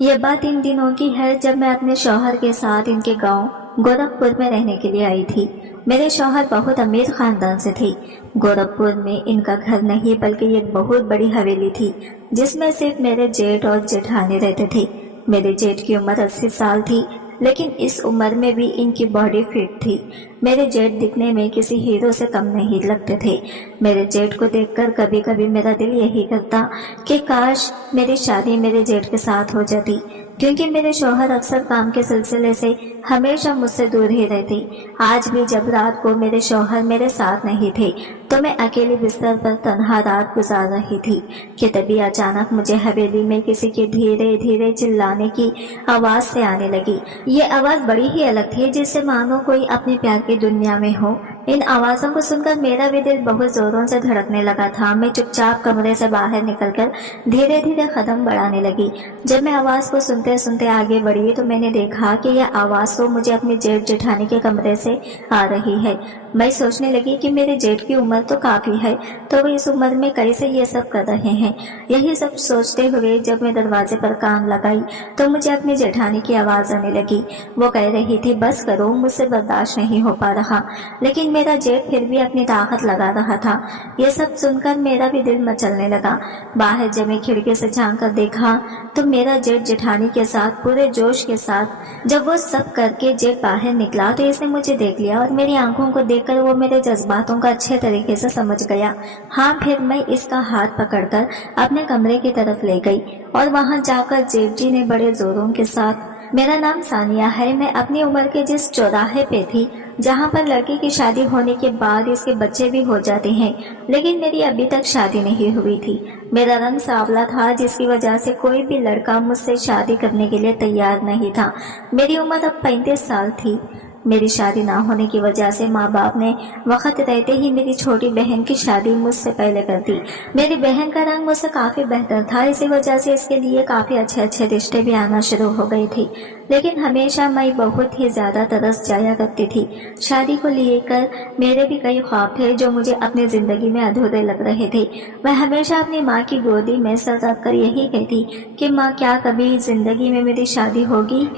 ये बात इन दिनों की है जब मैं अपने शौहर के साथ इनके गांव गोरखपुर में रहने के लिए आई थी। मेरे शौहर बहुत अमीर खानदान से थे। गोरखपुर में इनका घर नहीं बल्कि एक बहुत बड़ी हवेली थी जिसमें सिर्फ मेरे जेठ और जेठानी रहते थे। मेरे जेठ की उम्र 80 साल थी, लेकिन इस उम्र में भी इनकी बॉडी फिट थी। मेरे जेठ दिखने में किसी हीरो से कम नहीं लगते थे। मेरे जेठ को देखकर कभी कभी मेरा दिल यही करता कि काश मेरी शादी मेरे जेठ के साथ हो जाती, क्योंकि मेरे शौहर अक्सर काम के सिलसिले से हमेशा मुझसे दूर ही रहते। आज भी जब रात को मेरे शौहर मेरे साथ नहीं थे तो मैं अकेले बिस्तर पर तन्हा रात गुजार रही थी कि तभी अचानक मुझे हवेली में किसी के धीरे धीरे चिल्लाने की आवाज से आने लगी। ये आवाज बड़ी ही अलग थी, जिससे मानो कोई अपने प्यार की दुनिया में हो। इन आवाजों को सुनकर मेरा भी दिल बहुत जोरों से धड़कने लगा था। मैं चुपचाप कमरे से बाहर निकलकर धीरे धीरे कदम बढ़ाने लगी। जब मैं आवाज को सुनते सुनते आगे बढ़ी तो मैंने देखा कि यह आवाज तो मुझे अपने जेठ जेठानी के कमरे से आ रही है। मैं सोचने लगी कि मेरे जेठ की उम्र तो काफी है, तो वो इस उम्र में कैसे ये सब कर रहे हैं। यही सब सोचते हुए जब मैं दरवाजे पर कान लगाई तो मुझे अपनी जेठानी की आवाज आने लगी। वो कह रही थी, बस करो, मुझसे बर्दाश्त नहीं हो पा रहा। लेकिन मेरा जेठ फिर भी अपनी ताकत लगा रहा था। ये सब सुनकर मेरा भी दिल मचलने लगा। बाहर जब मैं खिड़की से झांक कर देखा तो मेरा जेठ जेठानी के साथ पूरे जोश के साथ जब वो सब करके जेठ बाहर निकला तो इसने मुझे देख लिया और मेरी आंखों को देखकर वो मेरे जज्बातों का अच्छे तरीके से समझ गया। हाँ, फिर मैं इसका हाथ पकड़कर अपने कमरे की तरफ ले गई और वहां जाकर जेठ जी ने बड़े जोरों के साथ, मेरा नाम सानिया है, मैं अपनी उम्र के जिस चौराहे पे थी जहाँ पर लड़की की शादी होने के बाद इसके बच्चे भी हो जाते हैं, लेकिन मेरी अभी तक शादी नहीं हुई थी। मेरा रंग सांवला था जिसकी वजह से कोई भी लड़का मुझसे शादी करने के लिए तैयार नहीं था। मेरी उम्र अब 35 साल थी। मेरी शादी ना होने की वजह से माँ बाप ने वक्त रहते ही मेरी छोटी बहन की शादी मुझसे पहले कर दी। मेरी बहन का रंग मुझसे काफी बेहतर था, इसी वजह से इसके लिए काफी अच्छे अच्छे रिश्ते भी आना शुरू हो गए थे। लेकिन हमेशा मैं बहुत ही ज्यादा तरस जाया करती थी। शादी को लेकर मेरे भी कई ख्वाब थे जो मुझे अपनी जिंदगी में अधूरे लग रहे थे। मैं हमेशा अपनी माँ की गोदी में सर रख कर यही कहती कि माँ, क्या कभी जिंदगी में मेरी शादी होगी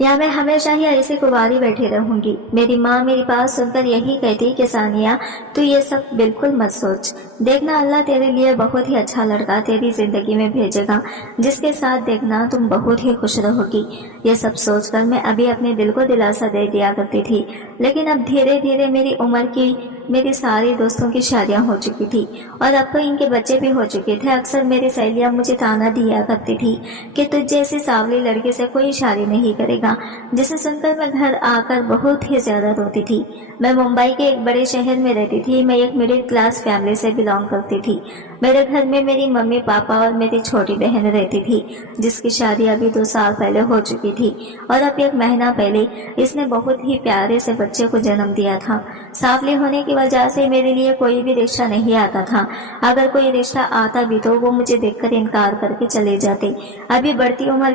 या मैं हमेशा ही ऐसे कुंवारी बैठी रहूंगी। मेरी माँ मेरी बात सुनकर यही कहती कि सानिया, तू ये सब बिल्कुल मत सोच। देखना, अल्लाह तेरे लिए बहुत ही अच्छा लड़का तेरी जिंदगी में भेजेगा जिसके साथ देखना तुम बहुत ही खुश रहोगी। ये सब सोचकर मैं अभी अपने दिल को दिलासा दे दिया करती थी। लेकिन अब धीरे धीरे मेरी उम्र की मेरी सारी दोस्तों की शादियां हो चुकी थी और अब तो इनके बच्चे भी हो चुके थे। अक्सर मेरी सहेलियां मुझे ताना दिया करती थी कि तुझ जैसी सांवली लड़की से कोई शादी नहीं करेगा, जिसे सुनकर मैं घर आकर बहुत ही ज्यादा रोती थी। मैं मुंबई के एक बड़े शहर में रहती थी। मैं एक मिडिल क्लास फैमिली से बिलोंग करती थी। मेरे घर में मेरी मम्मी पापा और मेरी छोटी बहन रहती थी जिसकी शादी अभी 2 साल पहले हो चुकी थी और अब 1 महीना पहले इसने बहुत ही प्यारे से बच्चे को जन्म दिया था। सांवली होने की वजह से मेरे लिए कोई भी रिश्ता नहीं आता था। अगर कोई रिश्ता आता भी तो वो मुझे देखकर इनकार करके चले जाते। अभी बढ़ती उम्र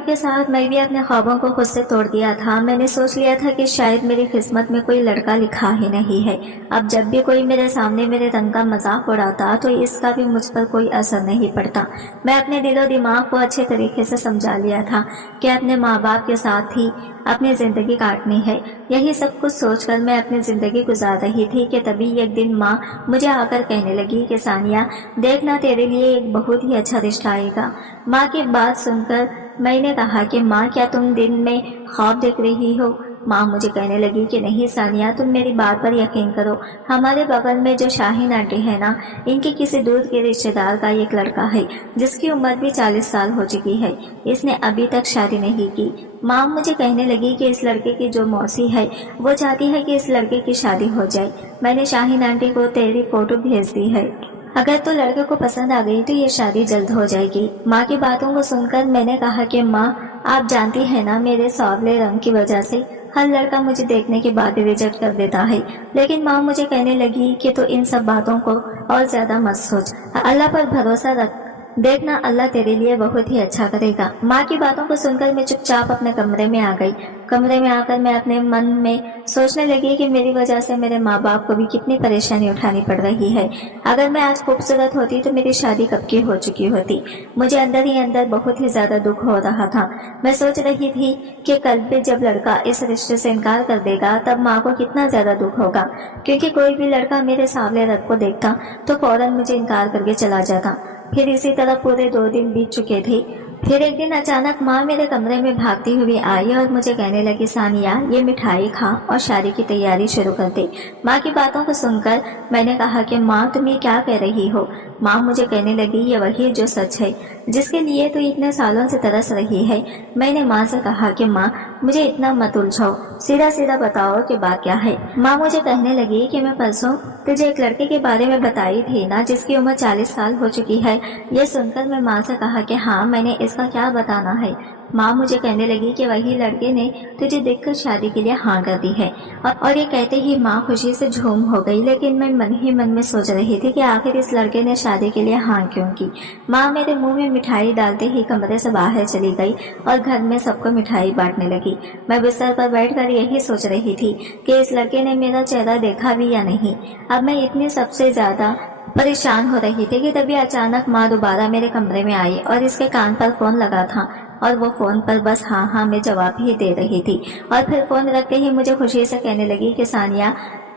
के साथ मैं भी अपने ख्वाबों को खुद से तोड़ दिया था। मैंने सोच लिया था कि शायद मेरी किस्मत में कोई लड़का लिखा ही नहीं है। अब जब भी कोई मेरे सामने मेरे रंग का मजाक उड़ाता तो इसका भी मुझ पर कोई असर नहीं पड़ता। मैं अपने दिलो दिमाग को अच्छे तरीके से समझा लिया था कि अपने माँ बाप के साथ ही अपनी जिंदगी काटनी है। यही सब कुछ सोचकर मैं अपनी जिंदगी गुजार रही थी कि तभी एक दिन माँ मुझे आकर कहने लगी कि सानिया, देखना, तेरे लिए एक बहुत ही अच्छा रिश्ता आएगा। माँ की बात सुनकर मैंने कहा कि माँ, क्या तुम दिन में ख्वाब देख रही हो? माँ मुझे कहने लगी कि नहीं सानिया, तुम मेरी बात पर यकीन करो। हमारे बगल में जो शाहीन आंटी है ना, इनके किसी दूर के रिश्तेदार का एक लड़का है जिसकी उम्र भी 40 साल हो चुकी है। इसने अभी तक शादी नहीं की। माँ मुझे कहने लगी कि इस लड़के की जो मौसी है वो चाहती है कि इस लड़के की शादी हो जाए। मैंने शाहीन आंटी को तेरी फोटो भेज दी है। अगर तो लड़के को पसंद आ गई तो ये शादी जल्द हो जाएगी। माँ की बातों को सुनकर मैंने कहा कि माँ, आप जानती है ना, मेरे सांवले रंग की वजह से हर लड़का मुझे देखने के बाद रिजेक्ट कर देता है। लेकिन माँ मुझे कहने लगी कि तो इन सब बातों को और ज्यादा मत सोच, अल्लाह पर भरोसा रख। देखना अल्लाह तेरे लिए बहुत ही अच्छा करेगा। माँ की बातों को सुनकर मैं चुपचाप अपने कमरे में आ गई। कमरे में आकर मैं अपने मन में सोचने लगी कि मेरी वजह से मेरे माँ बाप को भी कितनी परेशानी उठानी पड़ रही है। अगर मैं आज खूबसूरत होती तो मेरी शादी कब की हो चुकी होती। मुझे अंदर ही अंदर बहुत ही ज्यादा दुख हो रहा था। मैं सोच रही थी कि कल भी जब लड़का इस रिश्ते से इनकार कर देगा तब माँ को कितना ज्यादा दुख होगा, क्योंकि कोई भी लड़का मेरे सामने रथ को देखता तो फौरन मुझे इनकार करके चला जाता। फिर इसी तरह पूरे 2 दिन बीत चुके थे। फिर एक दिन अचानक माँ मेरे कमरे में भागती हुई आई और मुझे कहने लगी, सानिया ये मिठाई खा और शादी की तैयारी शुरू कर दे। माँ की बातों को सुनकर मैंने कहा कि माँ तुम ये क्या कह रही हो। माँ मुझे कहने लगी, ये वही जो सच है जिसके लिए तो इतने सालों से तरस रही है। मैंने माँ से कहा कि माँ मुझे इतना मत उलझाओ, सीधा सीधा बताओ कि बात क्या है। माँ मुझे कहने लगी कि मैं परसों तुझे एक लड़के के बारे में बताई थी ना, जिसकी उम्र 40 साल हो चुकी है। ये सुनकर मैं माँ से कहा कि हाँ, मैंने इसका क्या बताना है। माँ मुझे कहने लगी कि वही लड़के ने तुझे देखकर शादी के लिए हाँ कर दी है। और ये कहते ही माँ खुशी से झूम हो गई। लेकिन मैं मन ही मन में सोच रही थी कि आखिर इस लड़के ने शादी के लिए हाँ क्यों की। माँ मेरे मुंह में मिठाई डालते ही कमरे से बाहर चली गई और घर में सबको मिठाई बांटने लगी। मैं बिस्तर पर बैठकर यही सोच रही थी कि इस लड़के ने मेरा चेहरा देखा भी या नहीं। अब मैं इतनी सबसे ज्यादा परेशान हो रही थी कि तभी अचानक माँ दोबारा मेरे कमरे में आई और इसके कान पर फोन लगा था और वो फोन पर बस हाँ हाँ में जवाब ही दे रही थी। और फिर फोन रखते ही मुझे खुशी से कहने लगी कि सानिया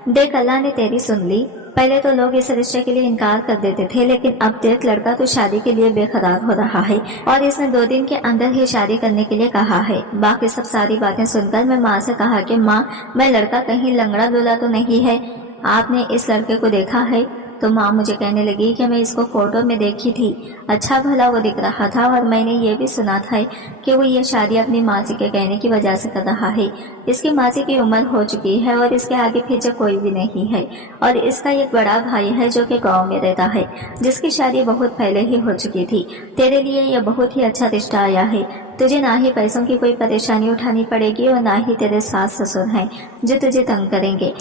देख, अल्लाह ने तेरी सुन ली। पहले तो लोग इस रिश्ते के लिए इनकार कर देते थे, लेकिन अब देख लड़का तो शादी के लिए बेकरार हो रहा है और इसने 2 दिन के अंदर ही शादी करने के लिए कहा है। बाकी सब सारी बातें सुनकर मैं माँ से कहा कि माँ मैं लड़का कहीं लंगड़ा लूला तो नहीं है, आपने इस लड़के को देखा है। तो माँ मुझे कहने लगी कि मैं इसको फोटो में देखी थी, अच्छा भला वो दिख रहा था और मैंने ये भी सुना था कि वो ये शादी अपनी मासी के कहने की वजह से कर रहा है। इसकी मासी की उम्र हो चुकी है और इसके आगे पीछे कोई भी नहीं है और इसका एक बड़ा भाई है जो कि गांव में रहता है, जिसकी शादी बहुत पहले ही हो चुकी थी। तेरे लिए यह बहुत ही अच्छा रिश्ता आया है। तुझे ना ही पैसों की कोई परेशानी उठानी पड़ेगी और ना ही तेरे सास ससुर हैं जो तुझे तंग करेंगे।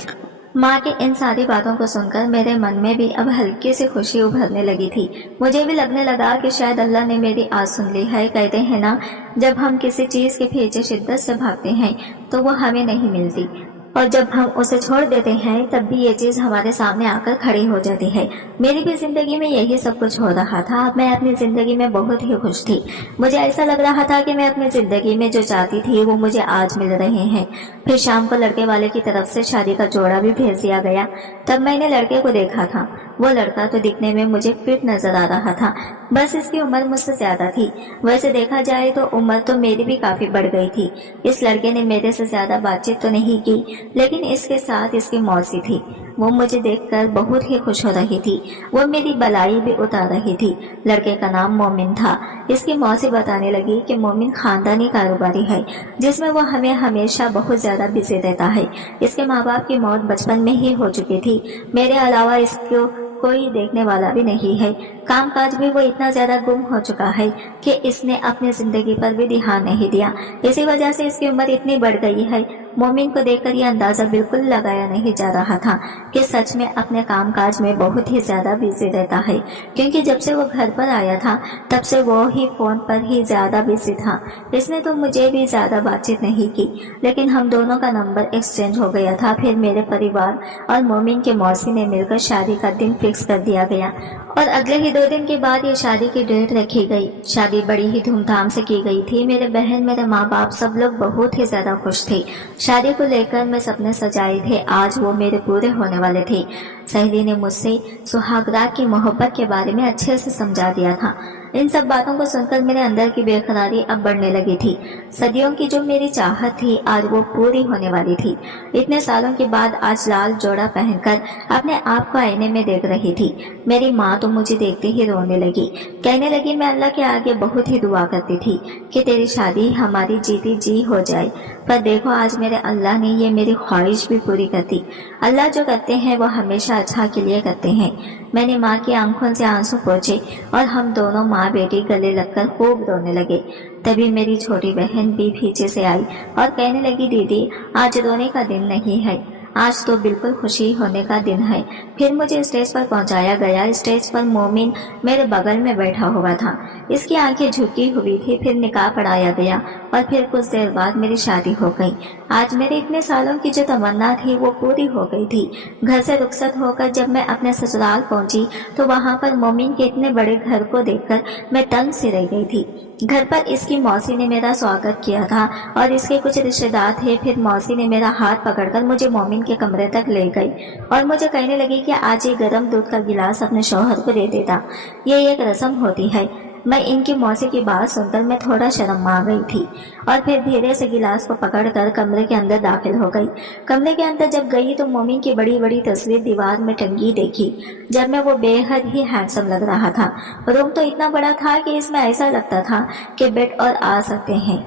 माँ की इन सारी बातों को सुनकर मेरे मन में भी अब हल्की सी खुशी उभरने लगी थी। मुझे भी लगने लगा कि शायद अल्लाह ने मेरी आस सुन ली है। कहते हैं ना, जब हम किसी चीज के पीछे शिद्दत से भागते हैं तो वो हमें नहीं मिलती और जब हम उसे छोड़ देते हैं तब भी ये चीज हमारे सामने आकर खड़ी हो जाती है। मेरी भी जिंदगी में यही सब कुछ हो रहा था। अब मैं अपनी जिंदगी में बहुत ही खुश थी। मुझे ऐसा लग रहा था कि मैं अपनी जिंदगी में जो चाहती थी वो मुझे आज मिल रहे हैं। फिर शाम को लड़के वाले की तरफ से शादी का जोड़ा भी भेज दिया गया। तब मैंने लड़के को देखा था। वो लड़का तो दिखने में मुझे फिट नजर आ रहा था, बस इसकी उम्र मुझसे ज्यादा थी। वैसे देखा जाए तो उम्र तो मेरी भी काफी बढ़ गई थी। इस लड़के ने मेरे से ज्यादा बातचीत तो नहीं की, लेकिन इसके साथ इसकी मौसी थी। वो मुझे देखकर बहुत ही खुश हो रही थी। वो मेरी बलाई भी उतार रही थी। लड़के का नाम मोमिन था। इसकी मौसी बताने लगी कि मोमिन खानदानी कारोबारी है जिसमें वो हमें हमेशा बहुत ज्यादा बिजी रहता है। इसके माँ बाप की मौत बचपन में ही हो चुकी थी। मेरे अलावा इसको कोई देखने वाला भी नहीं है। कामकाज में वो इतना ज्यादा गुम हो चुका है कि इसने अपनी जिंदगी पर भी ध्यान नहीं दिया। इसी वजह से इसकी उम्र इतनी बढ़ गई है। मोमिन को देखकर यह अंदाजा बिल्कुल लगाया नहीं जा रहा था कि सच में अपने कामकाज में बहुत ही ज्यादा बिजी रहता है, क्योंकि जब से वो घर पर आया था तब से वो ही फोन पर ही ज्यादा बिजी था। इसने तो मुझे भी ज्यादा बातचीत नहीं की, लेकिन हम दोनों का नंबर एक्सचेंज हो गया था। फिर मेरे परिवार और मोमिन के मौसी ने मिलकर शादी का दिन फिक्स कर दिया गया और अगले ही 2 दिन के बाद ये शादी की डेट रखी गई। शादी बड़ी ही धूमधाम से की गई थी। मेरे बहन, मेरे माँ बाप सब लोग बहुत ही ज्यादा खुश थे। शादी को लेकर मैं सपने सजाए थे, आज वो मेरे पूरे होने वाले थे। सहेली ने मुझसे सुहागरात की मोहब्बत के बारे में अच्छे से समझा दिया था। इन सब बातों को सुनकर मेरे अंदर की बेकरारी अब बढ़ने लगी थी। सदियों की जो मेरी चाहत थी आज वो पूरी होने वाली थी। इतने सालों के बाद आज लाल जोड़ा पहनकर अपने आप को आईने में देख रही थी। मेरी माँ तो मुझे देखते ही रोने लगी। कहने लगी, मैं अल्लाह के आगे बहुत ही दुआ करती थी कि तेरी शादी हमारी जीती जी हो जाए, पर देखो आज मेरे अल्लाह ने ये मेरी ख्वाहिश भी पूरी कर दी। अल्लाह जो करते हैं वो हमेशा अच्छा के लिए करते हैं। मैंने माँ की आंखों से आंसू पोंछे और हम दोनों माँ बेटी गले लगकर खूब रोने लगे। तभी मेरी छोटी बहन भी पीछे से आई और कहने लगी, दीदी आज रोने का दिन नहीं है, आज तो बिल्कुल खुशी होने का दिन है। फिर मुझे स्टेज पर पहुंचाया गया। स्टेज पर मोमिन मेरे बगल में बैठा हुआ था। इसकी आंखें झुकी हुई थी। फिर निकाह पढ़ाया गया और फिर कुछ देर बाद मेरी शादी हो गई। आज मेरे इतने सालों की जो तमन्ना थी वो पूरी हो गई थी। घर से रुखसत होकर जब मैं अपने ससुराल पहुंची तो वहां पर मोमिन के इतने बड़े घर को देखकर मैं तंग सी रह गई थी। घर पर इसकी मौसी ने मेरा स्वागत किया था और इसके कुछ रिश्तेदार थे। फिर मौसी ने मेरा हाथ पकड़कर मुझे मोमिन के कमरे तक ले गई और मुझे कहने लगी कि आज ये गर्म दूध का गिलास अपने शौहर को दे देता, ये एक रस्म होती है। मैं इनकी मौसी की बात सुनकर मैं थोड़ा शर्म आ गई थी और फिर धीरे से गिलास को पकड़कर कमरे के अंदर दाखिल हो गई। कमरे के अंदर जब गई तो मोमिन की बड़ी बड़ी तस्वीर दीवार में टंगी देखी। जब मैं वो बेहद ही हैंडसम लग रहा था। रूम तो इतना बड़ा था कि इसमें ऐसा लगता था कि बेड और आ सकते हैं।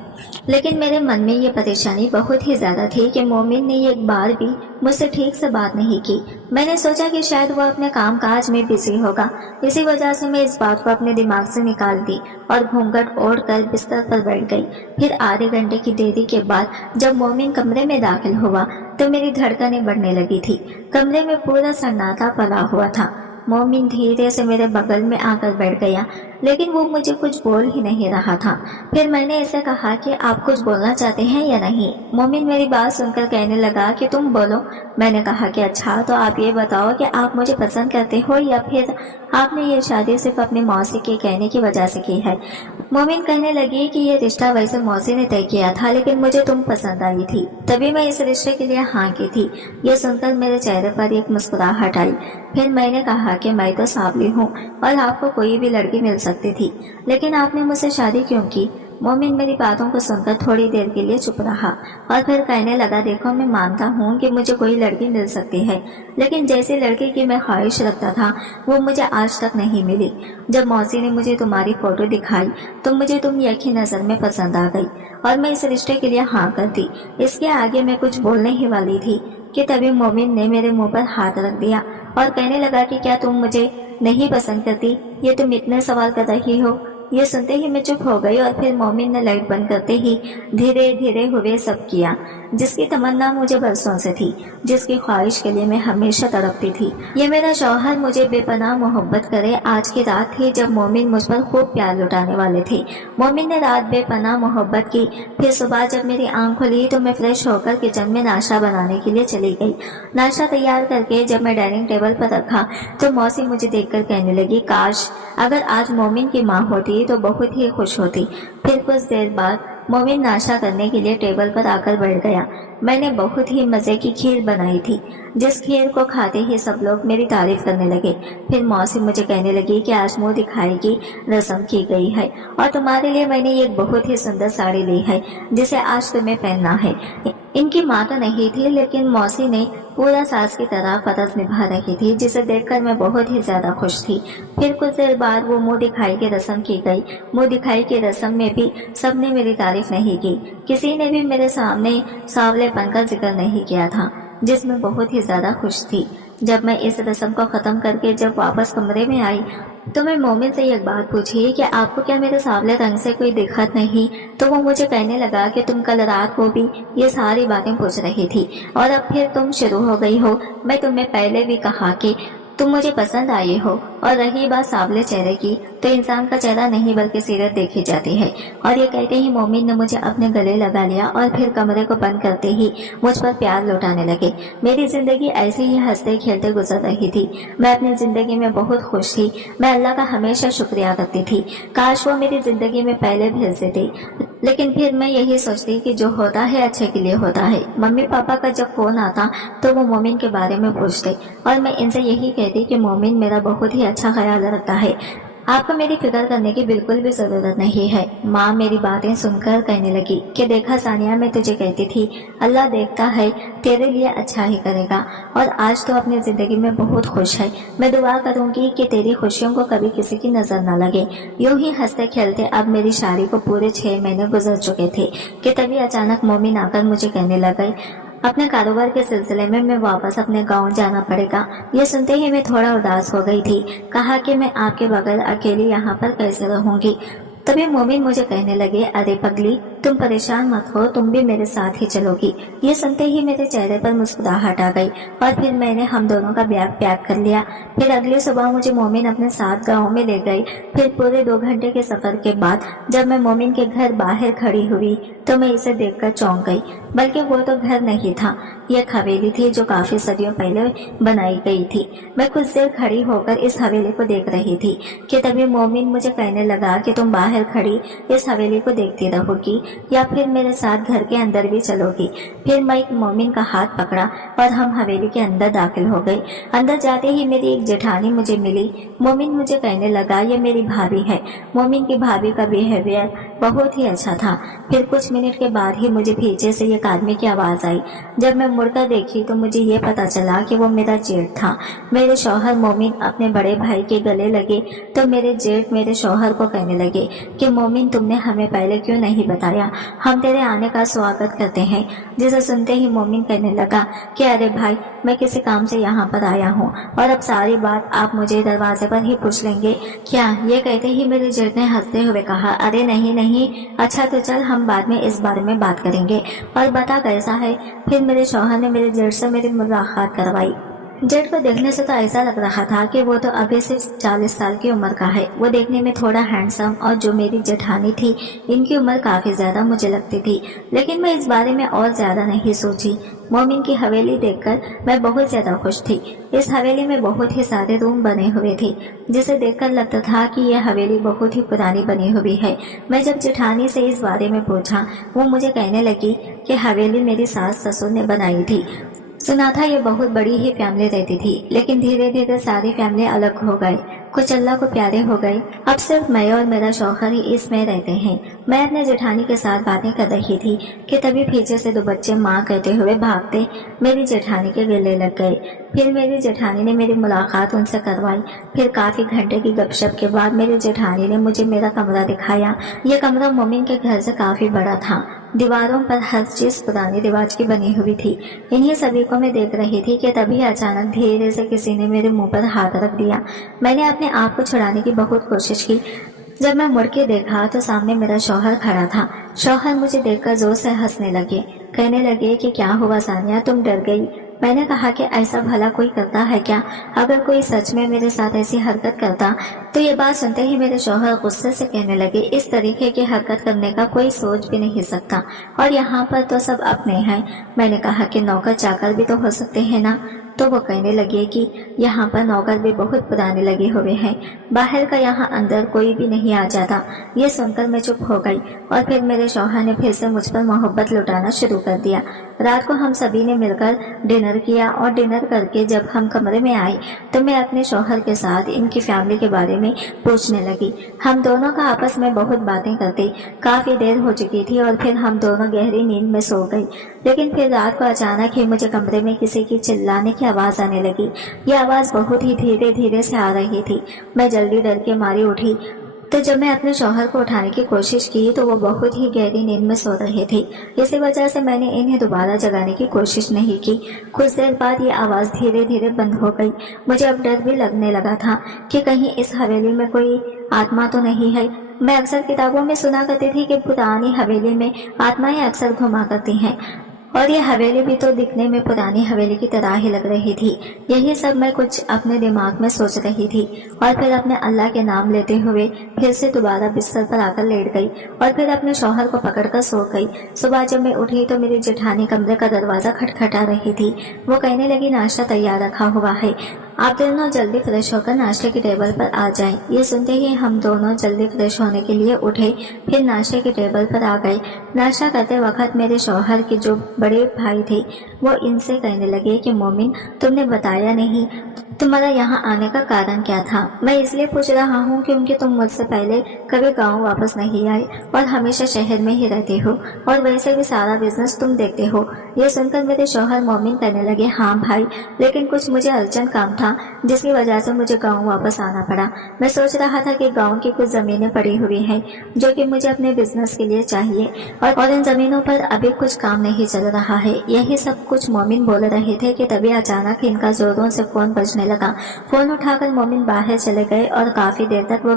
लेकिन मेरे मन में ये परेशानी बहुत ही ज्यादा थी कि मोमिन ने एक बार भी मुझसे ठीक से बात नहीं की। मैंने सोचा कि शायद वो अपने काम काज में बिजी होगा। इसी वजह से मैं इस बात को अपने दिमाग से निकाल दी और घूंघट ओढ़कर बिस्तर पर बैठ गई। फिर आधे घंटे की देरी के बाद जब मोमिन कमरे में दाखिल हुआ तो मेरी धड़कनें बढ़ने लगी थी। कमरे में पूरा सन्नाटा फैला हुआ था। मोमिन धीरे से मेरे बगल में आकर बैठ गया, लेकिन वो मुझे कुछ बोल ही नहीं रहा था। फिर मैंने इसे कहा कि आप कुछ बोलना चाहते हैं या नहीं। मोमिन मेरी बात सुनकर कहने लगा कि तुम बोलो। मैंने कहा कि अच्छा, तो आप ये बताओ कि आप मुझे पसंद करते हो या फिर आपने ये शादी सिर्फ अपनी मौसी के कहने की वजह से की है। मोमिन कहने लगी कि ये रिश्ता वैसे मौसी ने तय किया था, लेकिन मुझे तुम पसंद आई थी, तभी मैं इस रिश्ते के लिए हाँ की थी। ये सुनकर मेरे चेहरे पर एक मुस्कुराहट आई। फिर मैंने कहा कि मैं तो सांवली हूँ और आपको कोई भी लड़की मिल सकती थी, लेकिन आपने मुझसे शादी क्यों की। मोमिन मेरी बातों को सुनकर थोड़ी देर के लिए चुप रहा और फिर कहने लगा, देखो मैं मानता हूँ कि मुझे कोई लड़की मिल सकती है, लेकिन जैसी लड़की की मैं ख्वाहिश रखता था वो मुझे आज तक नहीं मिली। जब मौसी ने मुझे तुम्हारी फोटो दिखाई तो मुझे तुम एक ही नजर में पसंद आ गई और मैं इस रिश्ते के लिए हाँ कर दी। इसके आगे मैं कुछ बोलने ही वाली थी कि तभी मोमिन ने मेरे मुंह पर हाथ रख दिया और कहने लगा कि क्या तुम मुझे नहीं पसंद करती, ये तुम इतने सवाल कर रही हो। ये सुनते ही मैं चुप हो गई और फिर मोमिन ने लाइट बंद करते ही धीरे धीरे हुए सब किया। जिसकी तमन्ना मुझे बरसों से थी, जिसकी ख्वाहिश के लिए मैं हमेशा तड़पती थी, ये मेरा शौहर मुझे बेपनाह मोहब्बत करे। आज की रात थी जब मोमिन मुझ पर खूब प्यार लुटाने वाले थे। मोमिन ने रात बेपनाह मोहब्बत की। फिर सुबह जब मेरी आंख खुली तो मैं फ्रेश होकर किचन में नाश्ता बनाने के लिए चली गई। नाश्ता तैयार करके जब मैं डाइनिंग टेबल पर रखा तो मौसी मुझे देखकर कहने लगी, काश अगर आज मोमिन की माँ होती तो बहुत ही खुश होती। फिर कुछ देर बाद मोमिन नाश्ता करने के लिए टेबल पर आकर बैठ गया। मैंने बहुत ही मजे की खीर बनाई थी, जिस खीर को खाते ही सब लोग मेरी तारीफ करने लगे। फिर मौसी मुझे कहने लगी कि आज मुंह दिखाई की रस्म की गई है और तुम्हारे लिए मैंने एक बहुत ही सुंदर साड़ी ली है जिसे आज तुम्हें पहनना है। इनकी माँ तो नहीं थी, लेकिन मौसी ने पूरा सास की तरह फर्ज निभा रही थी, जिसे देखकर मैं बहुत ही ज्यादा खुश थी। फिर कुछ देर बाद वो मुंह दिखाई की रस्म की गई। मुंह दिखाई की रस्म में भी सबने मेरी तारीफ नहीं की। किसी ने भी मेरे सामने सांवलेपन का जिक्र नहीं किया था, जिसमें बहुत ही ज्यादा खुश थी। जब मैं इस रस्म को खत्म करके जब वापस कमरे में आई तो मैं मोमिन से एक बात पूछी कि आपको क्या मेरे सांवले रंग से कोई दिक्कत नहीं। तो वो मुझे कहने लगा कि तुम कल रात को भी ये सारी बातें पूछ रही थी और अब फिर तुम शुरू हो गई हो। मैं तुम्हें पहले भी कहा कि तुम मुझे पसंद आई हो। और रही बात सांवले चेहरे की, तो इंसान का चेहरा नहीं बल्कि सीरत देखी जाती है। और ये कहते ही मोमिन ने मुझे अपने गले लगा लिया और फिर कमरे को बंद करते ही मुझ पर प्यार लौटाने लगे। मेरी जिंदगी ऐसे ही हंसते खेलते गुजर रही थी। मैं अपनी जिंदगी में बहुत खुश थी। मैं अल्लाह का हमेशा शुक्रिया करती थी, काश वो मेरी जिंदगी में पहले भेज देते। लेकिन फिर मैं यही सोचती कि जो होता है अच्छे के लिए होता है। मम्मी पापा का जब फोन आता तो वो मोमिन के बारे में पूछते और मैं इनसे यही कहती कि मोमिन मेरा बहुत ही अच्छा ख्याल रखता है, आपको मेरी फिक्र करने की बिल्कुल भी जरूरत नहीं है। माँ मेरी बातें सुनकर कहने लगी कि देखा सानिया, मैं तुझे कहती थी अल्लाह देखता है, तेरे लिए अच्छा ही करेगा और आज तो अपनी जिंदगी में बहुत खुश है। मैं दुआ करूंगी कि तेरी खुशियों को कभी किसी की नजर न लगे। यूं ही हंसते खेलते अब मेरी शादी को पूरे 6 महीने गुजर चुके थे कि तभी अचानक मोमिन आकर मुझे कहने लगे अपने कारोबार के सिलसिले में मैं वापस अपने गांव जाना पड़ेगा। ये सुनते ही मैं थोड़ा उदास हो गई थी। कहा कि मैं आपके बगैर अकेली यहाँ पर कैसे रहूंगी। तभी मोमिन मुझे कहने लगे, अरे पगली, तुम परेशान मत हो, तुम भी मेरे साथ ही चलोगी। ये सुनते ही मेरे चेहरे पर मुस्कुराहट आ गई और फिर मैंने हम दोनों का बैग पैक कर लिया। फिर अगली सुबह मुझे मोमिन अपने साथ गाँव में ले गई। फिर पूरे 2 घंटे के सफर के बाद जब मैं मोमिन के घर बाहर खड़ी हुई तो मैं इसे देखकर चौंक गई। बल्कि वो तो घर नहीं था, यह एक हवेली थी जो काफी सदियों पहले बनाई गई थी। मैं कुछ देर खड़ी होकर इस हवेली को देख रही थी कि तभी मोमिन मुझे कहने लगा कि तुम बाहर खड़ी इस हवेली को देखती रहोगी या फिर मेरे साथ घर के अंदर भी चलोगी। फिर मैं मोमिन का हाथ पकड़ा और हम हवेली के अंदर दाखिल हो गए। अंदर जाते ही मेरी एक जेठानी मुझे मिली। मोमिन मुझे कहने लगा ये मेरी भाभी है। मोमिन की भाभी का बिहेवियर बहुत ही अच्छा था। फिर कुछ मिनट के बाद ही मुझे पीछे से एक आदमी की आवाज आई। जब मैं मुड़कर देखी तो मुझे ये पता चला कि वो मेरा जेठ था। मेरे शौहर मोमिन अपने बड़े भाई के गले लगे तो मेरे जेठ मेरे शौहर को कहने लगे कि मोमिन तुमने हमें पहले क्यों नहीं बताया, हम तेरे आने का स्वागत करते हैं। जिसे सुनते ही मोमिन कहने लगा कि अरे भाई, मैं किसी काम से यहाँ पर आया हूँ और अब सारी बात आप मुझे दरवाजे पर ही पूछ लेंगे क्या। ये कहते ही मेरे जेठ ने हंसते हुए कहा अरे नहीं नहीं, अच्छा तो चल हम बाद में इस बारे में बात करेंगे और बता कैसा है। फिर मेरे शौहर ने मेरे जेठ से मेरी मुलाकात करवाई। जेठ को देखने से तो ऐसा लग रहा था कि वो तो अभी सिर्फ 40 साल की उम्र का है। वो देखने में थोड़ा हैंडसम और जो मेरी जेठानी थी इनकी उम्र काफी ज्यादा मुझे लगती थी, लेकिन मैं इस बारे में और ज्यादा नहीं सोची। मोमिन की हवेली देखकर मैं बहुत ज्यादा खुश थी। इस हवेली में बहुत ही सारे रूम बने हुए थे जिसे देखकर लगता था कि यह हवेली बहुत ही पुरानी बनी हुई है। मैं जब जेठानी से इस बारे में पूछा वो मुझे कहने लगी कि हवेली मेरी सास ससुर ने बनाई थी। सुना था ये बहुत बड़ी ही फैमिली रहती थी, लेकिन धीरे धीरे सारी फैमिली अलग हो गए, कुछ अल्लाह को प्यारे हो गए। अब सिर्फ मैं और मेरा शौहर ही इसमें रहते हैं। मैं अपने जेठानी के साथ बातें कर रही थी कि तभी पीछे से 2 बच्चे माँ कहते हुए भागते मेरी जेठानी के गले लग गए। फिर मेरी जेठानी ने मेरी मुलाकात उनसे करवाई। फिर काफी घंटे की गपशप के बाद मेरी जेठानी ने मुझे मेरा कमरा दिखाया। यह कमरा मोमिन के घर से काफी बड़ा था। दीवारों पर हर चीज पुराने रिवाज की बनी हुई थी। इन्हीं सभी को मैं देख रही थी कि तभी अचानक धीरे से किसी ने मेरे मुंह पर हाथ रख दिया। मैंने अपने आप को छुड़ाने की बहुत कोशिश की। जब मैं मुड़ के देखा तो सामने मेरा शौहर खड़ा था। शौहर मुझे देखकर जोर से हंसने लगे, कहने लगे कि क्या हुआ सानिया, तुम डर गई। मैंने कहा कि ऐसा भला कोई करता है क्या? अगर कोई सच में मेरे साथ ऐसी हरकत करता तो ये बात सुनते ही मेरे शौहर गुस्से से कहने लगे इस तरीके की हरकत करने का कोई सोच भी नहीं सकता, और यहाँ पर तो सब अपने हैं। मैंने कहा कि नौकर चाकर भी तो हो सकते हैं ना। तो वो कहने लगे कि यहाँ पर नौकर भी बहुत पुराने लगे हुए हैं, बाहर का यहाँ अंदर कोई भी नहीं आ जाता। ये सुनकर मैं चुप हो गई और फिर मेरे शौहर ने फिर से मुझ पर मोहब्बत लुटाना शुरू कर दिया। रात को हम सभी ने मिलकर डिनर किया और डिनर करके जब हम कमरे में आए तो मैं अपने शौहर के साथ इनकी फैमिली के बारे में पूछने लगी। हम दोनों का आपस में बहुत बातें करते काफी देर हो चुकी थी और फिर हम दोनों गहरी नींद में सो गई। लेकिन फिर रात को अचानक ही मुझे कमरे में किसी की चिल्लाने की आवाज आने लगी। यह आवाज बहुत ही धीरे धीरे से आ रही थी। मैं जल्दी डर के मारी उठी तो जब मैं अपने शौहर को उठाने की कोशिश की तो वो बहुत ही गहरी नींद में सो रहे थे। इसी वजह से मैंने इन्हें दोबारा जगाने की कोशिश नहीं की। कुछ देर बाद ये आवाज धीरे धीरे बंद हो गई। मुझे अब डर भी लगने लगा था कि कहीं इस हवेली में कोई आत्मा तो नहीं है। मैं अक्सर किताबों में सुना करती थी कि पुरानी हवेली में आत्माएं अक्सर घुमा करती हैं, और ये हवेली भी तो दिखने में पुरानी हवेली की तरह ही लग रही थी। यही सब मैं कुछ अपने दिमाग में सोच रही थी और फिर अपने अल्लाह के नाम लेते हुए फिर से दोबारा बिस्तर पर आकर लेट गई और फिर अपने शौहर को पकड़कर सो गई। सुबह जब मैं उठी तो मेरी जेठानी कमरे का दरवाजा खटखटा रही थी। वो कहने लगी नाश्ता तैयार रखा हुआ है, आप दोनों जल्दी फ्रेश होकर नाश्ते की टेबल पर आ जाएं। ये सुनते ही हम दोनों जल्दी फ्रेश होने के लिए उठे, फिर नाश्ते की टेबल पर आ गए। नाश्ता करते वक्त मेरे शौहर के जो बड़े भाई थे वो इनसे कहने लगे कि मोमिन, तुमने बताया नहीं तुम्हारा यहाँ आने का कारण क्या था। मैं इसलिए पूछ रहा हूँ क्योंकि तुम मुझसे पहले कभी गांव वापस नहीं आए और हमेशा शहर में ही रहते हो, और वैसे भी सारा बिजनेस तुम देखते हो। ये सुनकर मेरे शौहर मोमिन कहने लगे, हाँ भाई, लेकिन कुछ मुझे अर्जेंट काम था जिसकी वजह से मुझे गाँव वापस आना पड़ा। मैं सोच रहा था कि गाँव की कुछ जमीनें पड़ी हुई हैं जो कि मुझे अपने बिजनेस के लिए चाहिए, और इन जमीनों पर अभी कुछ काम नहीं चल रहा है। यही सब कुछ मोमिन बोल रहे थे कि तभी अचानक इनका जोरों से फोन बजने जाने लगा। फोन उठाकर मोमिन बाहर चले गए और काफी देर तक वो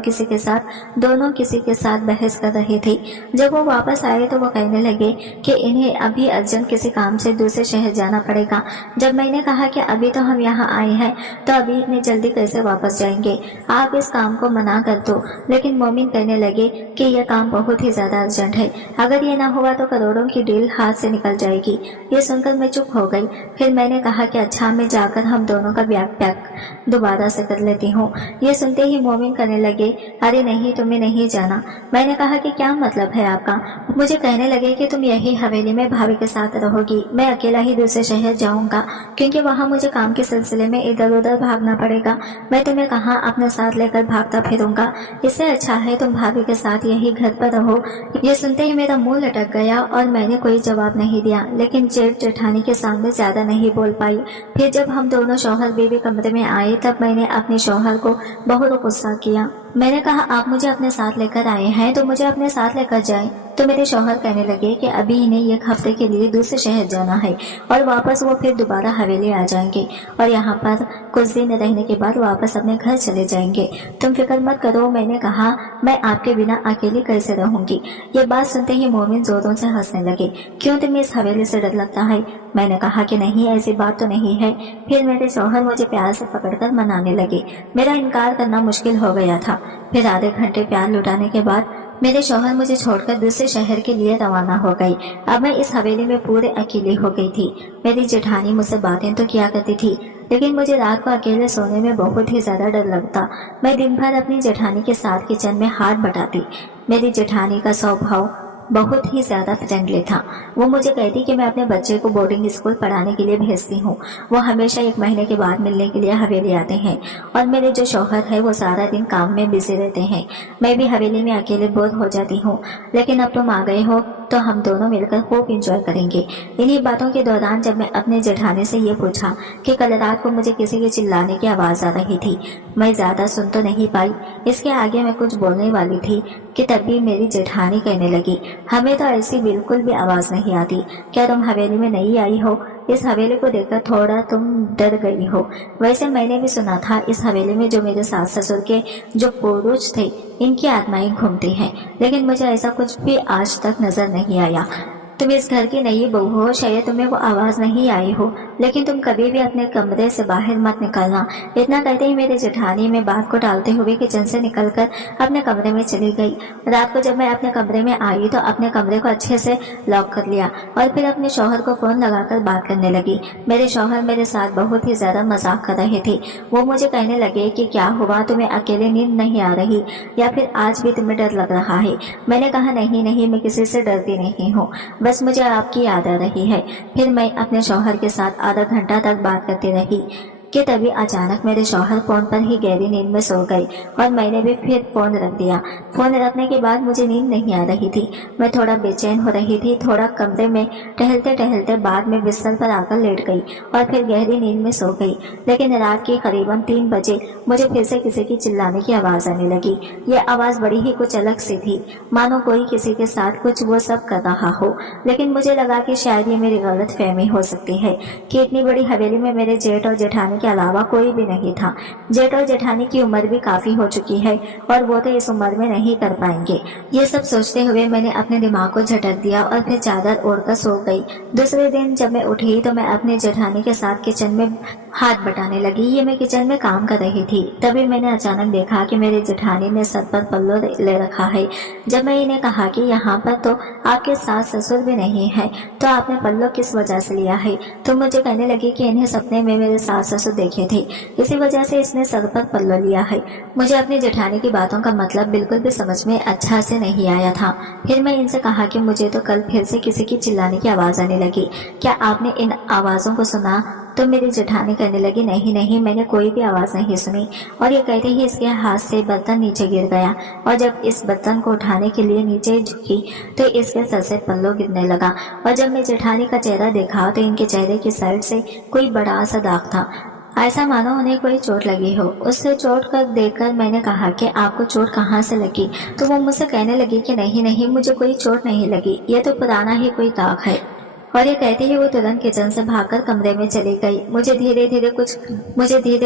दोनों किसी के साथ बहस कर रहे थे। जब वो वापस आए तो वो कहने लगे कि इन्हें अभी अर्जेंट किसी काम से दूसरे शहर जाना पड़ेगा। जब मैंने कहा कि अभी तो हम यहाँ आए हैं तो अभी इतनी जल्दी कैसे वापस जाएंगे, आप इस काम को मना कर दो। लेकिन मोमिन कहने लगे कि यह काम बहुत ही ज्यादा अर्जेंट है, अगर ये ना हुआ तो करोड़ों की डील हाथ से निकल जाएगी। ये सुनकर मैं चुप हो गई। फिर मैंने कहा कि अच्छा, मैं जाकर हम दोनों का बैग पैक दोबारा से कर लेती हूँ। ये सुनते ही मोमिन कहने लगे, अरे नहीं, तुम्हें नहीं जाना। मैंने कहा कि क्या मतलब है आपका? मुझे कहने लगे कि तुम यही हवेली में भाभी के साथ रहोगी, मैं अकेला ही दूसरे शहर जाऊंगा क्योंकि वहाँ मुझे काम के सिलसिले में इधर उधर भागना पड़ेगा। मैं तुम्हें कहाँ अपने साथ लेकर भागता फिरूंगा, इससे अच्छा है तुम भाभी के साथ यही घर पर रहो। ये सुनते ही मेरा मुंह लटक गया और मैंने कोई जवाब नहीं दिया, लेकिन जेठ जेठानी के सामने ज्यादा नहीं बोल पाई। फिर जब हम दोनों शौहर बीवी कमरे में आए तब मैंने अपने शौहर को बहुत गुस्सा किया। मैंने कहा, आप मुझे अपने साथ लेकर आए हैं तो मुझे अपने साथ लेकर जाएं। तो मेरे शौहर कहने लगे कि अभी इन्हें 1 हफ्ते के लिए दूसरे शहर जाना है और वापस वो फिर दोबारा हवेली आ जाएंगे और यहाँ पर कुछ दिन रहने के बाद वापस अपने घर चले जाएंगे। तुम फिक्र मत करो। मैंने कहा, मैं आपके बिना अकेली कैसे रहूंगी। ये बात सुनते ही मोमिन जोरों से हंसने लगे। क्यों, तुम्हें इस हवेली से डर लगता है? मैंने कहा कि नहीं, ऐसी बात तो नहीं है। फिर मेरे शौहर मुझे प्यार से पकड़कर मनाने लगे। मेरा इनकार करना मुश्किल हो गया था। फिर आधे घंटे प्यार लुटाने के बाद मेरे शौहर मुझे छोड़कर दूसरे शहर के लिए रवाना हो गई। अब मैं इस हवेली में पूरे अकेली हो गई थी। मेरी जेठानी मुझसे बातें तो किया करती थी, लेकिन मुझे रात को अकेले सोने में बहुत ही ज्यादा डर लगता। मैं दिन भर अपनी जेठानी के साथ किचन में हाथ बटाती। मेरी जेठानी का स्वभाव बहुत ही ज्यादा फ्रेंडली था। वो मुझे कहती कि मैं अपने बच्चे को बोर्डिंग स्कूल पढ़ाने के लिए भेजती हूँ। वो हमेशा 1 महीने के बाद मिलने के लिए हवेली आते हैं और मेरे जो शौहर है वो सारा दिन काम में बिजी रहते हैं। मैं भी हवेली में अकेले बोर हो जाती हूँ, लेकिन अब तुम आ गए हो तो हम दोनों मिलकर खूब इंजॉय करेंगे। इन्हीं बातों के दौरान जब मैं अपने जेठानी से ये पूछा कि कल रात को मुझे किसी के चिल्लाने की आवाज आ रही थी, मैं ज्यादा सुन तो नहीं पाई। इसके आगे मैं कुछ बोलने वाली थी कि तभी मेरी जेठानी कहने लगी, हमें तो ऐसी बिल्कुल भी आवाज नहीं आती। क्या तुम हवेली में नहीं आई हो? इस हवेली को देखकर थोड़ा तुम डर गई हो। वैसे मैंने भी सुना था इस हवेली में जो मेरे सास ससुर के जो पुरुष थे, इनकी आत्माएं घूमती हैं, लेकिन मुझे ऐसा कुछ भी आज तक नजर नहीं आया। तुम इस घर की नई बहू हो, शायद तुम्हें वो आवाज नहीं आई हो, लेकिन तुम कभी भी अपने कमरे से बाहर मत निकलना। इतना कहते ही मेरे जेठानी में बात को टालते हुए किचन से निकलकर अपने कमरे में चली गई। रात को जब मैं अपने कमरे में आई तो अपने कमरे को अच्छे से लॉक कर लिया और फिर अपने शौहर को फोन लगाकर बात करने लगी। मेरे शौहर मेरे साथ बहुत ही ज्यादा मजाक कर रहे थे। वो मुझे कहने लगे कि क्या हुआ, तुम्हें अकेले नींद नहीं आ रही या फिर आज भी तुम्हें डर लग रहा है? मैंने कहा, नहीं नहीं, मैं किसी से डरती नहीं हूँ, बस मुझे आपकी याद आ रही है। फिर मैं अपने शौहर के साथ आधा घंटा तक बात करती रही कि तभी अचानक मेरे शौहर फोन पर ही गहरी नींद में सो गए और मैंने भी फिर फोन रख दिया। फोन रखने के बाद मुझे नींद नहीं आ रही थी। मैं थोड़ा बेचैन हो रही थी। थोड़ा कमरे में टहलते टहलते बाद में बिस्तर पर आकर लेट गई और फिर गहरी नींद में सो गई। लेकिन रात के करीबन 3 बजे मुझे फिर से किसी की चिल्लाने की आवाज आने लगी। ये आवाज बड़ी ही कुछ अलग सी थी, मानो कोई किसी के साथ कुछ वो सब कर रहा हो। लेकिन मुझे लगा कि शायद ये मेरी गलत फहमी हो सकती है कि इतनी बड़ी हवेली में मेरे जेठ और जेठानी के अलावा कोई भी नहीं था। जेठ और जेठानी की उम्र भी काफी हो चुकी है और वो तो इस उम्र में नहीं कर पाएंगे। ये सब सोचते हुए मैंने अपने दिमाग को झटक दिया और फिर चादर ओढ़कर सो गई। दूसरे दिन जब मैं उठी तो मैं अपने जेठानी के साथ किचन में हाथ बटाने लगी। ये मैं किचन में काम कर रही थी, तभी मैंने अचानक देखा कि मेरी जेठानी ने सर पर पल्लो ले रखा है। जब मैं इन्हें कहा कि यहाँ पर तो आपके सास ससुर भी नहीं है, तो आपने पल्लो किस वजह से लिया है, तो मुझे कहने लगी कि इन्हें सपने में मेरे सास ससुर देखे थे, इसी वजह से इसने सर पर पल्लो लिया है। मुझे अपनी जेठानी की बातों का मतलब बिल्कुल भी समझ में अच्छा से नहीं आया था। फिर मैं इनसे कहा कि मुझे तो कल फिर से किसी की चिल्लाने की आवाज आने लगी, क्या आपने इन आवाजों को सुना? तो मेरी जेठानी कहने लगी, नहीं नहीं, मैंने कोई भी आवाज नहीं सुनी। और ये कहते ही इसके हाथ से बर्तन नीचे गिर गया और जब इस बर्तन को उठाने के लिए नीचे झुकी तो इसके सर से पल्लो गिरने लगा। और जब मैं जेठानी का चेहरा देखा तो इनके चेहरे की साइड से कोई बड़ा सा दाग था, ऐसा मानो उन्हें कोई चोट लगी हो। उससे चोट कर देखकर मैंने कहा कि आपको चोट कहाँ से लगी? तो वो मुझसे कहने लगी कि नहीं नहीं, मुझे कोई चोट नहीं लगी, ये तो पुराना ही कोई दाग है। और ये कहते ही वो तुरंत किचन से भागकर कमरे में चली गई। मुझे धीरे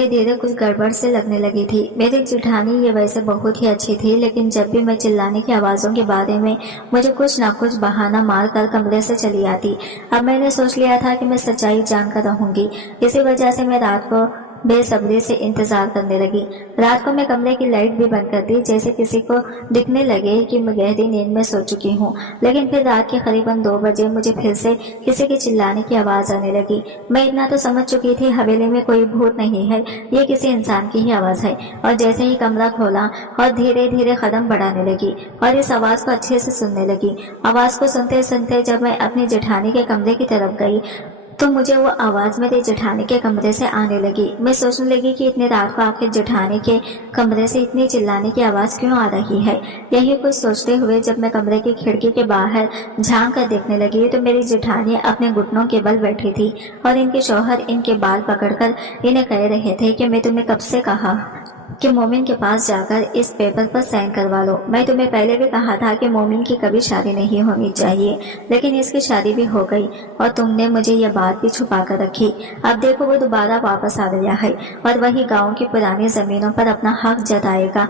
धीरे कुछ गड़बड़ से लगने लगी थी। मेरी जेठानी ये वैसे बहुत ही अच्छी थी, लेकिन जब भी मैं चिल्लाने की आवाज़ों के बारे में मुझे कुछ ना कुछ बहाना मार कर कमरे से चली आती। अब मैंने सोच लिया था कि मैं सच्चाई जानकर रहूंगी। इसी वजह से मैं रात को बेसब्री से इंतजार करने लगी। रात को मैं कमरे की लाइट भी बंद कर दी, जैसे किसी को दिखने लगे कि मैं गहरी नींद में सो चुकी हूँ। लेकिन फिर रात के करीबन 2 बजे मुझे फिर से किसी के चिल्लाने की आवाज़ आने लगी। मैं इतना तो समझ चुकी थी हवेली में कोई भूत नहीं है, ये किसी इंसान की ही आवाज़ है। और जैसे ही कमरा खोला और धीरे धीरे कदम बढ़ाने लगी और इस आवाज़ को अच्छे से सुनने लगी। आवाज़ को सुनते सुनते जब मैं अपनी जेठानी के कमरे की तरफ गई तो मुझे वो आवाज़ मेरे जेठानी के कमरे से आने लगी। मैं सोचने लगी कि इतनी रात को आखिर जेठानी के कमरे से इतनी चिल्लाने की आवाज़ क्यों आ रही है। यही कुछ सोचते हुए जब मैं कमरे की खिड़की के बाहर झांक कर देखने लगी तो मेरी जेठानी अपने घुटनों के बल बैठी थी और इनके शौहर इनके बाल पकड़कर इन्हें कह रहे थे कि मैं तुम्हें कब से कहा कि मोमिन के पास जाकर इस पेपर पर साइन करवा लो। मैं तुम्हें पहले भी कहा था कि मोमिन की कभी शादी नहीं होनी चाहिए, लेकिन इसकी शादी भी हो गई और तुमने मुझे यह बात भी छुपा कर रखी। अब देखो वो दोबारा वापस आ गया है और वही गांव की पुरानी जमीनों पर अपना हक जताएगा।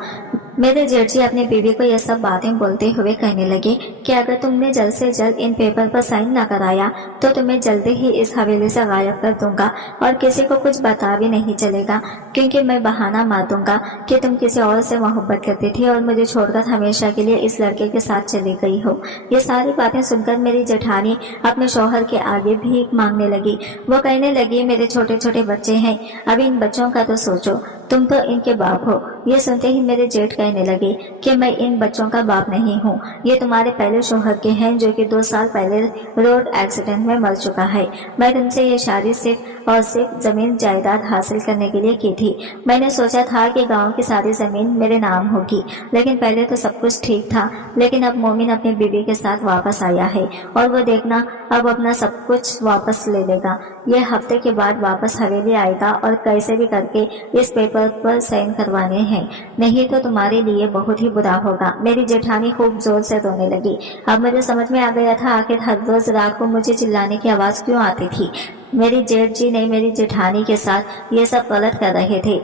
मेरे जेठ जी अपनी बीवी को यह सब बातें बोलते हुए कहने लगे कि अगर तुमने जल्द से जल्द इन पेपर पर साइन न कराया तो तुम्हें जल्दी ही इस हवेली से गायब कर दूंगा और किसी को कुछ बता भी नहीं चलेगा, क्योंकि मैं बहाना मार दूंगा कि तुम किसी और से मोहब्बत करती थी और मुझे छोड़कर हमेशा के लिए इस लड़के के साथ चली गई हो। ये सारी बातें सुनकर मेरी जेठानी अपने शौहर के आगे भीख मांगने लगी। वो कहने लगी, मेरे छोटे छोटे बच्चे हैं, अभी इन बच्चों का तो सोचो, तुम तो इनके बाप हो। ये सुनते ही मेरे जेठ कहने लगे कि मैं इन बच्चों का बाप नहीं हूँ, ये तुम्हारे पहले शौहर के हैं जो कि 2 साल पहले रोड एक्सीडेंट में मर चुका है। मैं तुमसे ये शादी सिर्फ और सिर्फ जमीन जायदाद हासिल करने के लिए की थी। मैंने सोचा था कि गांव की सारी जमीन मेरे नाम होगी, लेकिन पहले तो सब कुछ ठीक था, लेकिन अब मोमिन अपनी बीवी के साथ वापस आया है और वो देखना अब अपना सब कुछ वापस ले लेगा। यह हफ्ते के बाद वापस हवेली आएगा और कैसे भी करके इस पेपर पर साइन करवाने हैं, नहीं तो तुम्हारे लिए बहुत ही बुरा होगा। मेरी जेठानी खूब जोर से रोने लगी। अब मुझे समझ में आ गया था आखिर हर रोज रात को मुझे चिल्लाने की आवाज़ क्यों आती थी। मेरी जेठ जी ने मेरी जेठानी के साथ ये सब गलत कर रहे थे।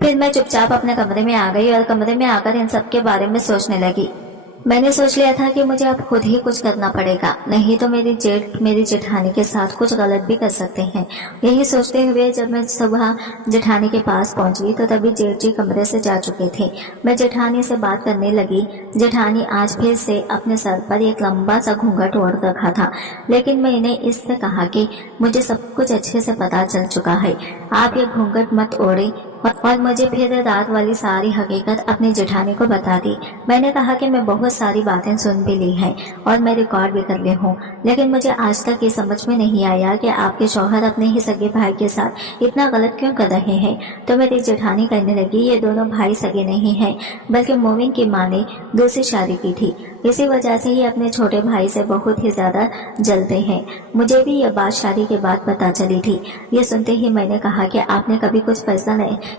फिर मैं चुपचाप अपने कमरे में आ गई और कमरे में आकर इन सब के बारे में सोचने लगी। मैंने सोच लिया था कि मुझे अब खुद ही कुछ करना पड़ेगा, नहीं तो मेरी जेठानी के साथ कुछ गलत भी कर सकते हैं। यही सोचते हुए जब मैं सुबह जेठानी के पास पहुंची तो तभी जेठ जी कमरे से जा चुके थे। मैं जेठानी से बात करने लगी। जेठानी आज फिर से अपने सर पर एक लंबा सा घूंघट ओढ़ रखा था, लेकिन मैं इन्हें इससे कहा कि मुझे सब कुछ अच्छे से पता चल चुका है, आप ये घूंघट मत ओढ़े और मुझे फिर रात वाली सारी हकीकत अपनी जेठानी को बता दी। मैंने कहा कि मैं बहुत सारी बातें सुन भी ली हैं और मैं रिकॉर्ड भी कर ली हूँ, लेकिन मुझे आज तक ये समझ में नहीं आया कि आपके शौहर अपने ही सगे भाई के साथ इतना गलत क्यों कर रहे हैं। तो मेरी जेठानी कहने लगी, ये दोनों भाई सगे नहीं हैं, बल्कि मोमिन की माँ ने दूसरी शादी की थी, इसी वजह से ही अपने छोटे भाई से बहुत ही ज्यादा जलते हैं। मुझे भी यह बात शादी के बाद पता चली थी। ये सुनते ही मैंने कहा कि आपने कभी कुछ फैसला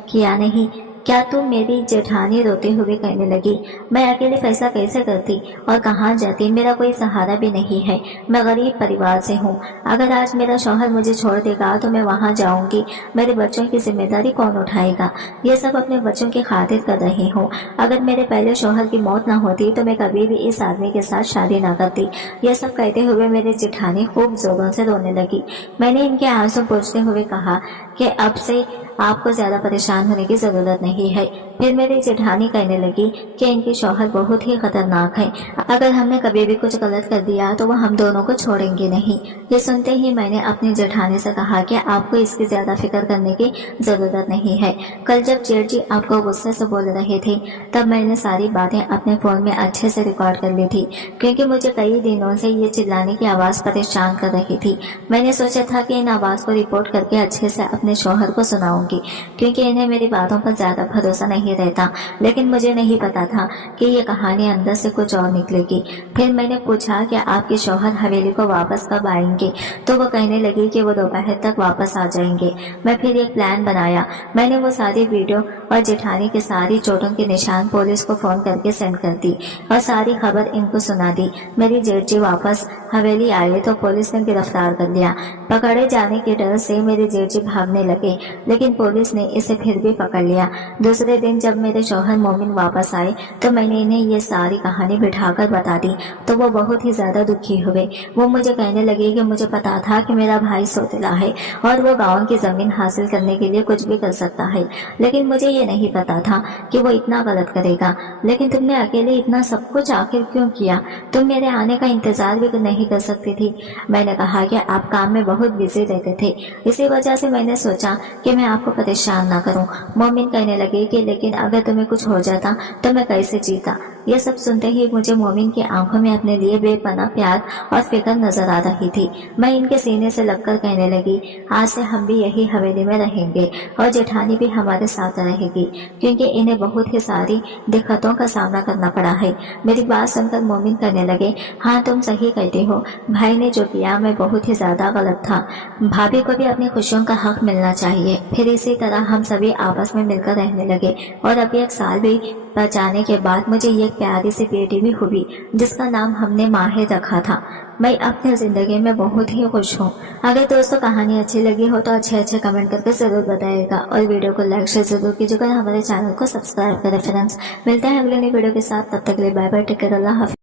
किया नहीं क्या? तुम? मेरी जेठानी रोते हुए कहने लगी, मैं अकेले फैसला कैसे करती और कहाँ जाती, मेरा कोई सहारा भी नहीं है, मैं गरीब परिवार से हूँ। अगर आज मेरा शौहर मुझे छोड़ देगा तो मैं वहाँ जाऊँगी, मेरे बच्चों की जिम्मेदारी कौन उठाएगा? ये सब अपने बच्चों की खातिर कर रही हूँ। अगर मेरे पहले शौहर की मौत न होती तो मैं कभी भी इस आदमी के साथ शादी न करती। यह सब कहते हुए मेरी जेठानी खूब जोरों से रोने लगी। मैंने इनके आंसू पोंछते हुए कहा कि अब से आपको ज्यादा परेशान होने की जरूरत नहीं है। फिर मेरी जेठानी कहने लगी कि इनके शौहर बहुत ही खतरनाक है, अगर हमने कभी भी कुछ गलत कर दिया तो वो हम दोनों को छोड़ेंगे नहीं। ये सुनते ही मैंने अपनी जेठानी से कहा कि आपको इसकी ज्यादा फिक्र करने की जरूरत नहीं है। कल जब जेठ जी आपको गुस्से से बोल रहे थे तब मैंने सारी बातें अपने फोन में अच्छे से रिकॉर्ड कर ली थी, क्योंकि मुझे कई दिनों से ये चिल्लाने की आवाज परेशान कर रही थी। मैंने सोचा था कि इन आवाज को रिपोर्ट करके अच्छे से अपने अपने शौहर को सुनाऊंगी, क्योंकि इन्हें मेरी बातों पर ज्यादा भरोसा नहीं रहता। लेकिन मुझे नहीं पता था कि ये कहानी अंदर से कुछ और निकलेगी। फिर मैंने पूछा कि आपके शौहर हवेली को वापस कब आएंगे, तो वो कहने लगी कि वो दोपहर तक वापस आ जाएंगे। मैं फिर एक प्लान बनाया। मैंने वो सारी वीडियो और जेठानी के सारी चोटों के निशान पुलिस को फोन करके सेंड कर दी और सारी खबर इनको सुना दी। मेरी जेठ जी वापस हवेली आए तो पुलिस ने गिरफ्तार कर लिया। पकड़े जाने के डर से मेरे जेठ जी भागने लगे, लेकिन पुलिस ने इसे फिर भी पकड़ लिया। दूसरे दिन जब मेरे शौहर मोमिन वापस आए तो मैंने इन्हें ये सारी कहानी बिठाकर बता दी, तो वो बहुत ही ज्यादा दुखी हुए। वो मुझे कहने लगे कि मुझे पता था कि मेरा भाई सौतेला है और वो गाँव की जमीन हासिल करने के लिए कुछ भी कर सकता है, लेकिन मुझे ये नहीं पता था कि वो इतना गलत करेगा। लेकिन तुमने अकेले इतना सब कुछ आखिर क्यों किया? तुम मेरे आने का इंतजार भी नहीं कर सकती थी। मैंने कहा कि आप काम में बहुत बिजी रहते थे, इसी वजह से मैंने सोचा कि मैं आपको परेशान ना करूं। मोमिन कहने लगे कि लेकिन अगर तुम्हें कुछ हो जाता तो मैं कैसे जीता? यह सब सुनते ही मुझे मोमिन की आंखों में अपने लिए बेपनाह प्यार और फिक्र नजर आ रही थी। मैं इनके सीने से लगकर कहने लगी, आज से हम भी यही हवेली में रहेंगे और जेठानी भी हमारे साथ रहेगी, क्योंकि इन्हें बहुत ही सारी दिक्कतों का सामना करना पड़ा है। मेरी बात सुनकर मोमिन कहने लगे, हाँ तुम सही कहते हो, भाई ने जो किया मैं बहुत ही ज्यादा गलत था। भाभी को भी अपनी खुशियों का हक मिलना चाहिए। फिर इसी तरह हम सभी आपस में मिलकर रहने लगे और अभी 1 साल भी बचाने के बाद मुझे ये प्यारी सी बेटी भी हुई, जिसका नाम हमने माहिर रखा था। मैं अपनी जिंदगी में बहुत ही खुश हूँ। अगर दोस्तों कहानी अच्छी लगी हो तो अच्छे कमेंट करके जरूर बताइएगा और वीडियो को लाइक शेयर जरूर कीजिएगा। हमारे चैनल को सब्सक्राइब करें फ्रेंड्स। मिलते हैं अगले नई वीडियो के साथ, तब तक के लिए बाय बाय, टेक केयर, अल्लाह हाफिज़।